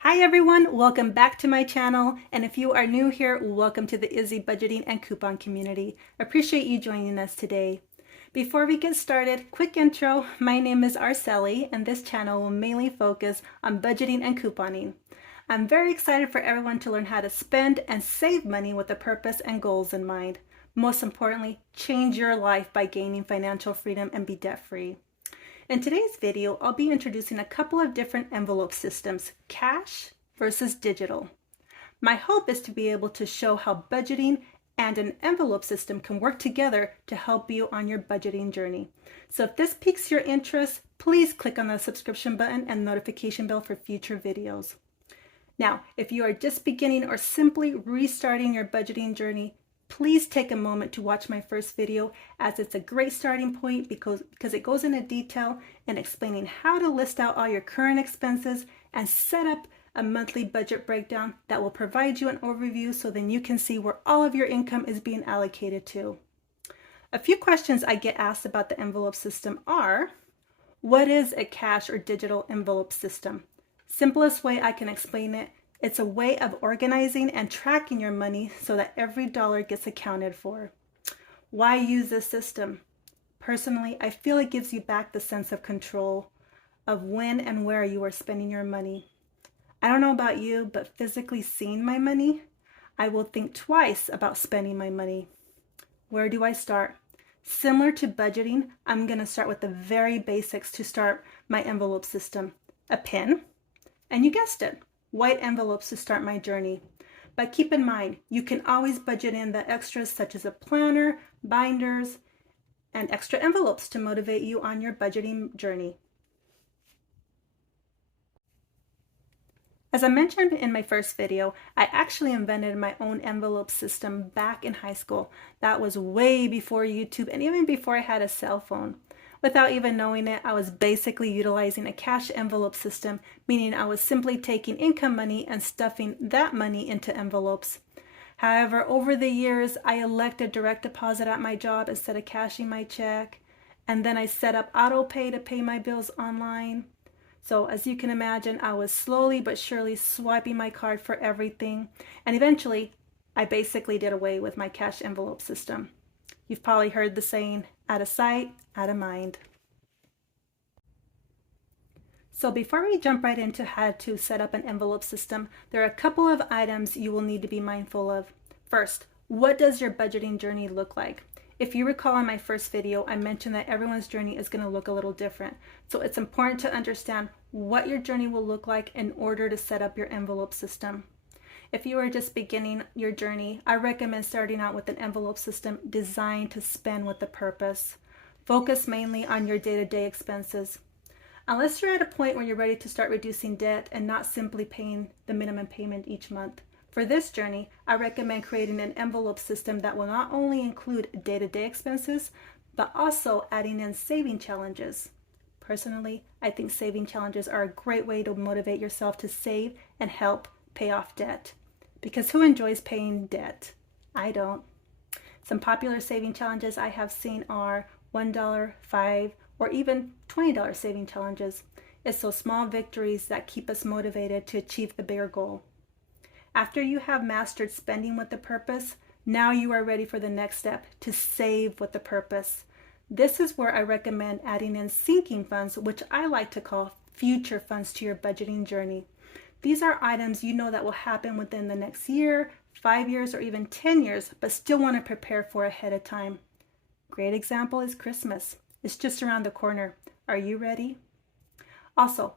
Hi everyone, welcome back to my channel, and if you are new here, welcome to the Izzy Budgeting and Coupon Community. Appreciate you joining us today. Before we get started, quick intro. My name is Araseli, and this channel will mainly focus on budgeting and couponing. I'm very excited for everyone to learn how to spend and save money with a purpose and goals in mind. Most importantly, change your life by gaining financial freedom and be debt-free. In today's video, I'll be introducing a couple of different envelope systems, cash versus digital. My hope is to be able to show how budgeting and an envelope system can work together to help you on your budgeting journey. So if this piques your interest, please click on the subscription button and notification bell for future videos. Now, if you are just beginning or simply restarting your budgeting journey, please take a moment to watch my first video, as it's a great starting point because it goes into detail in explaining how to list out all your current expenses and set up a monthly budget breakdown that will provide you an overview so then you can see where all of your income is being allocated to. A few questions I get asked about the envelope system are, what is a cash or digital envelope system? Simplest way I can explain it, it's a way of organizing and tracking your money so that every dollar gets accounted for. Why use this system? Personally, I feel it gives you back the sense of control of when and where you are spending your money. I don't know about you, but physically seeing my money, I will think twice about spending my money. Where do I start? Similar to budgeting, I'm going to start with the very basics to start my envelope system. A pen, and you guessed it, white envelopes to start my journey. But keep in mind, you can always budget in the extras such as a planner, binders, and extra envelopes to motivate you on your budgeting journey. As I mentioned in my first video, I actually invented my own envelope system back in high school. That was way before YouTube and even before I had a cell phone. Without even knowing it, I was basically utilizing a cash envelope system, meaning I was simply taking income money and stuffing that money into envelopes. However, over the years, I elected direct deposit at my job instead of cashing my check, and then I set up auto pay to pay my bills online. So as you can imagine, I was slowly but surely swiping my card for everything, and eventually, I basically did away with my cash envelope system. You've probably heard the saying, out of sight, out of mind. So before we jump right into how to set up an envelope system, there are a couple of items you will need to be mindful of. First, what does your budgeting journey look like? If you recall in my first video, I mentioned that everyone's journey is going to look a little different. So it's important to understand what your journey will look like in order to set up your envelope system. If you are just beginning your journey, I recommend starting out with an envelope system designed to spend with a purpose. Focus mainly on your day-to-day expenses. Unless you're at a point where you're ready to start reducing debt and not simply paying the minimum payment each month. For this journey, I recommend creating an envelope system that will not only include day-to-day expenses, but also adding in saving challenges. Personally, I think saving challenges are a great way to motivate yourself to save and help pay off debt. Because who enjoys paying debt? I don't. Some popular saving challenges I have seen are $1, $5, or even $20 saving challenges. It's those small victories that keep us motivated to achieve the bigger goal. After you have mastered spending with a purpose, now you are ready for the next step, to save with a purpose. This is where I recommend adding in sinking funds, which I like to call future funds, to your budgeting journey. These are items you know that will happen within the next year, 5 years, or even 10 years, but still want to prepare for ahead of time. Great example is Christmas. It's just around the corner. Are you ready? Also,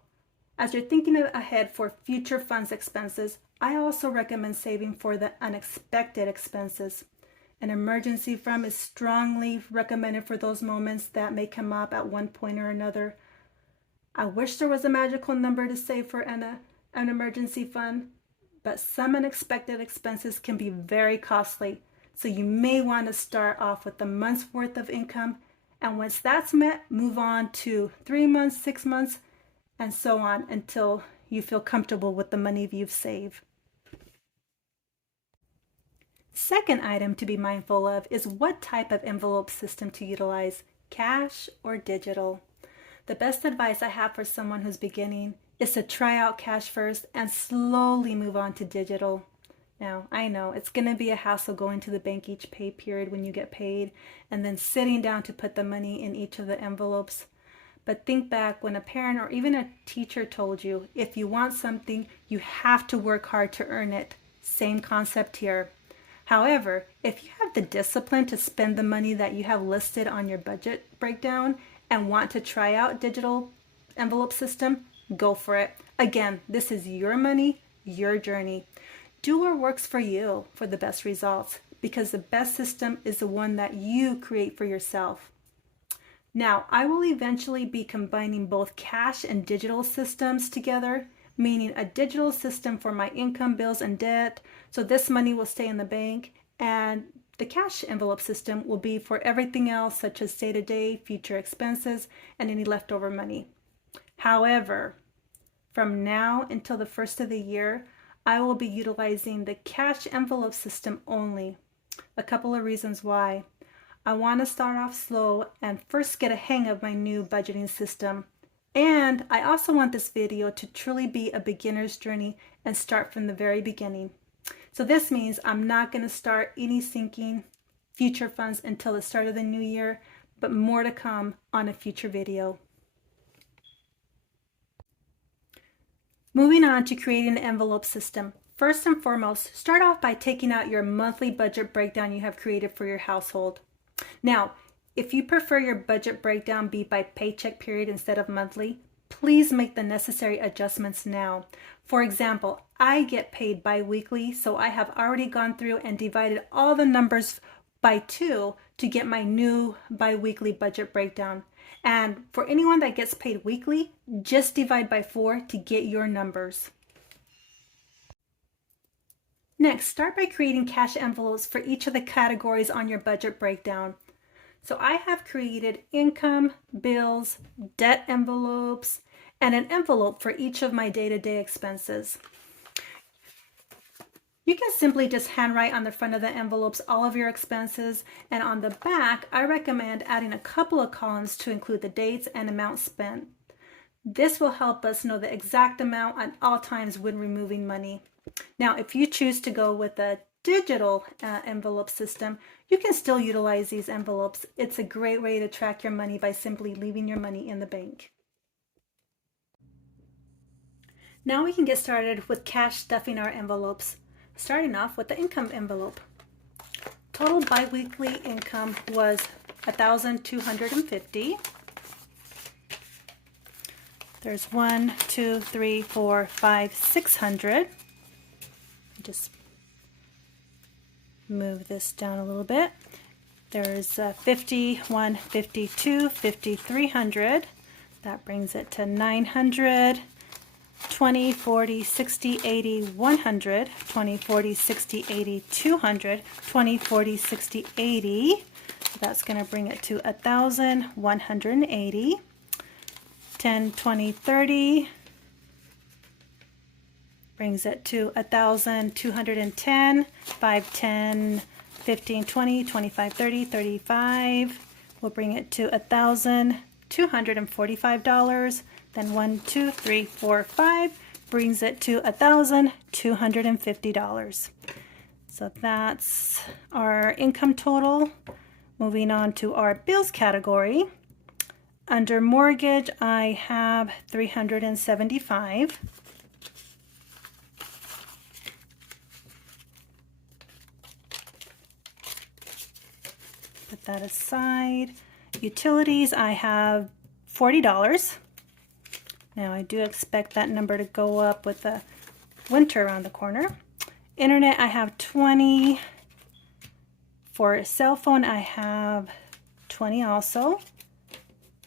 as you're thinking ahead for future funds expenses, I also recommend saving for the unexpected expenses. An emergency fund is strongly recommended for those moments that may come up at one point or another. I wish there was a magical number to save for an emergency fund, but some unexpected expenses can be very costly. So you may want to start off with a month's worth of income, and once that's met, move on to 3 months, 6 months, and so on until you feel comfortable with the money you've saved. Second item to be mindful of is what type of envelope system to utilize, cash or digital. The best advice I have for someone who's beginning is to try out cash first and slowly move on to digital. Now, I know it's going to be a hassle going to the bank each pay period when you get paid and then sitting down to put the money in each of the envelopes. But think back when a parent or even a teacher told you, if you want something, you have to work hard to earn it. Same concept here. However, if you have the discipline to spend the money that you have listed on your budget breakdown and want to try out digital envelope system, go for it. Again, this is your money, your journey. Do what works for you for the best results, because the best system is the one that you create for yourself. Now, I will eventually be combining both cash and digital systems together, meaning a digital system for my income, bills, and debt, so this money will stay in the bank, and the cash envelope system will be for everything else, such as day-to-day, future expenses, and any leftover money. However, from now until the first of the year, I will be utilizing the cash envelope system only. A couple of reasons why. I want to start off slow and first get a hang of my new budgeting system. And I also want this video to truly be a beginner's journey and start from the very beginning. So this means I'm not going to start any sinking future funds until the start of the new year, but more to come on a future video. Moving on to creating an envelope system. First and foremost, start off by taking out your monthly budget breakdown you have created for your household. Now, if you prefer your budget breakdown be by paycheck period instead of monthly, please make the necessary adjustments now. For example, I get paid bi-weekly, so I have already gone through and divided all the numbers by 2 to get my new bi-weekly budget breakdown. And for anyone that gets paid weekly, just divide by 4 to get your numbers. Next, start by creating cash envelopes for each of the categories on your budget breakdown. So I have created income, bills, debt envelopes, and an envelope for each of my day-to-day expenses. You can simply just handwrite on the front of the envelopes all of your expenses, and on the back, I recommend adding a couple of columns to include the dates and amounts spent. This will help us know the exact amount at all times when removing money. Now, if you choose to go with a digital envelope system, you can still utilize these envelopes. It's a great way to track your money by simply leaving your money in the bank. Now we can get started with cash stuffing our envelopes. Starting off with the income envelope. Total biweekly income was $1,250. There's 1, 2, 3, 4, 5, 600. Just move this down a little bit. There's 50, 1, 52, 5,300. That brings it to 900. 20, 40, 60, 80, 100, 20, 40, 60, 80, 200, 20, 40, 60, 80. So that's going to bring it to 1,180. 10, 20, 30 brings it to 1,210. 5, 10, 15, 20, 25, 30, 35 will bring it to $1,245. Then 1, 2, 3, 4, 5 brings it to $1,250. So that's our income total. Moving on to our bills category. Under mortgage, I have $375. Put that aside. Utilities, I have $40. Now I do expect that number to go up with the winter around the corner. Internet, I have 20. For a cell phone, I have 20 also.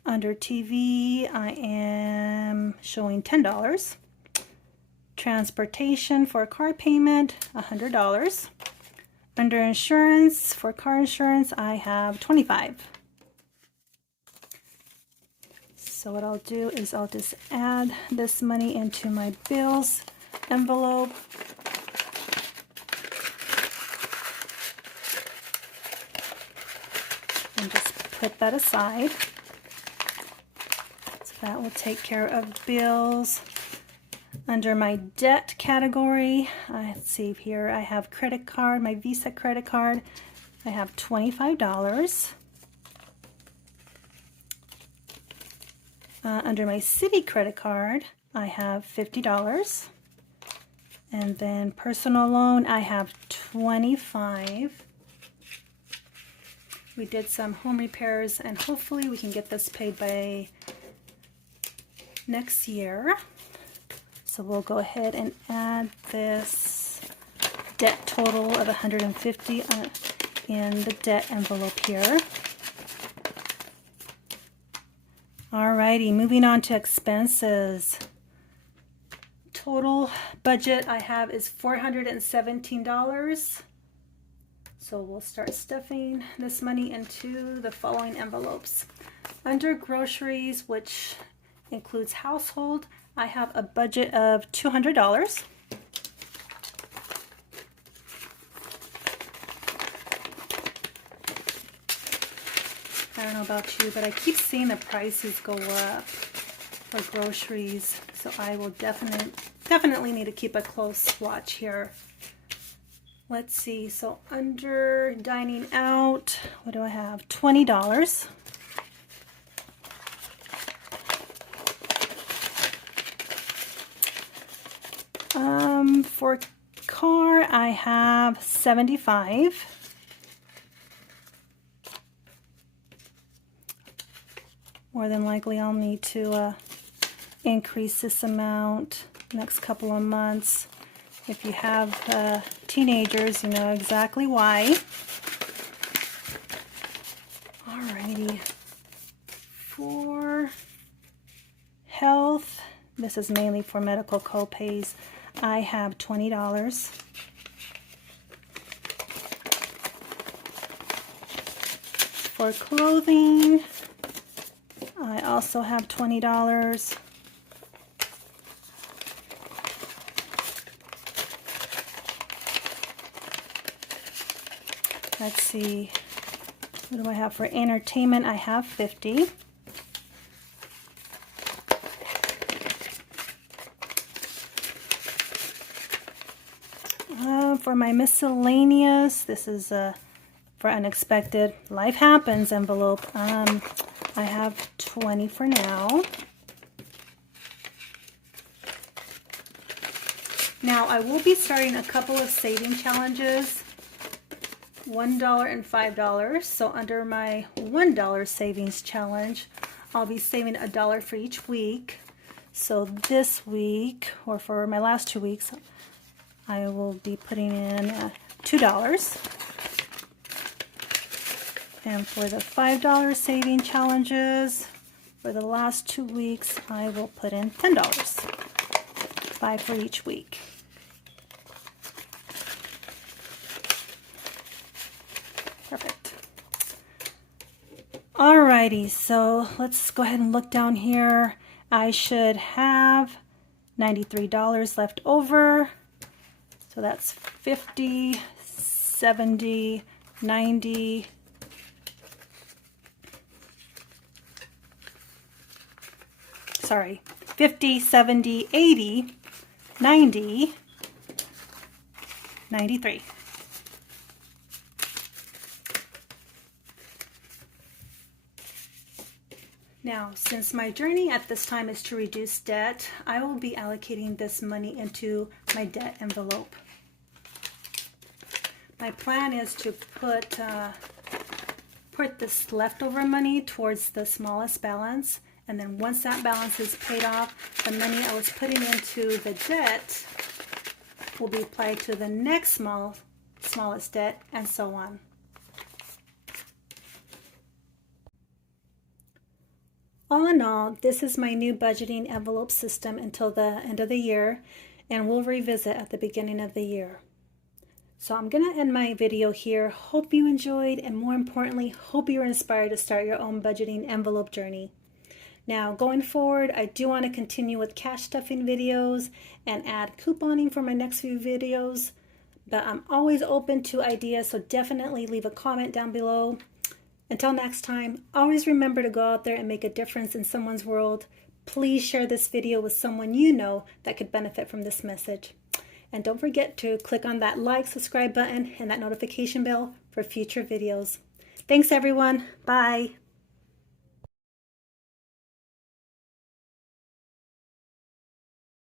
Under TV, I am showing $10. Transportation for car payment, $100. Under insurance, for car insurance, I have 25. So what I'll do is I'll just add this money into my bills envelope. And just put that aside. So that will take care of bills. Under my debt category, let's see here, I have credit card, my Visa credit card. I have $25. Under my Citi credit card, I have $50. And then personal loan, I have $25. We did some home repairs, and hopefully we can get this paid by next year. So we'll go ahead and add this debt total of $150 in the debt envelope here. Alrighty, moving on to expenses. Total budget I have is $417. So we'll start stuffing this money into the following envelopes. Under groceries, which includes household, I have a budget of $200. I don't know about you, but I keep seeing the prices go up for groceries, so I will definitely need to keep a close watch here. Let's see, so under dining out, what do I have? $20. For car, I have $75. More than likely I'll need to increase this amount next couple of months. If you have teenagers, you know exactly why. Alrighty. For health, this is mainly for medical co-pays, I have $20. For clothing, I also have $20. Let's see, what do I have for entertainment? I have $50. For my miscellaneous, this is for unexpected life happens envelope. I have $20 for now. Now I will be starting a couple of saving challenges, $1 and $5. So under my $1 savings challenge, I'll be saving $1 for each week. So this week, or for my last 2 weeks, I will be putting in $2. And for the $5 saving challenges, for the last 2 weeks, I will put in $10. $5 for each week. Perfect. Alrighty, so let's go ahead and look down here. I should have $93 left over. So that's 50, 70, 90, sorry, 50, 70, 80, 90, 93. Now, since my journey at this time is to reduce debt, I will be allocating this money into my debt envelope. My plan is to put this leftover money towards the smallest balance, and then once that balance is paid off, the money I was putting into the debt will be applied to the next smallest debt, and so on. All in all, this is my new budgeting envelope system until the end of the year, and we'll revisit at the beginning of the year. So I'm going to end my video here. Hope you enjoyed, and more importantly, hope you're inspired to start your own budgeting envelope journey. Now, going forward, I do want to continue with cash stuffing videos and add couponing for my next few videos, but I'm always open to ideas, so definitely leave a comment down below. Until next time, always remember to go out there and make a difference in someone's world. Please share this video with someone you know that could benefit from this message. And don't forget to click on that like, subscribe button and that notification bell for future videos. Thanks everyone. Bye.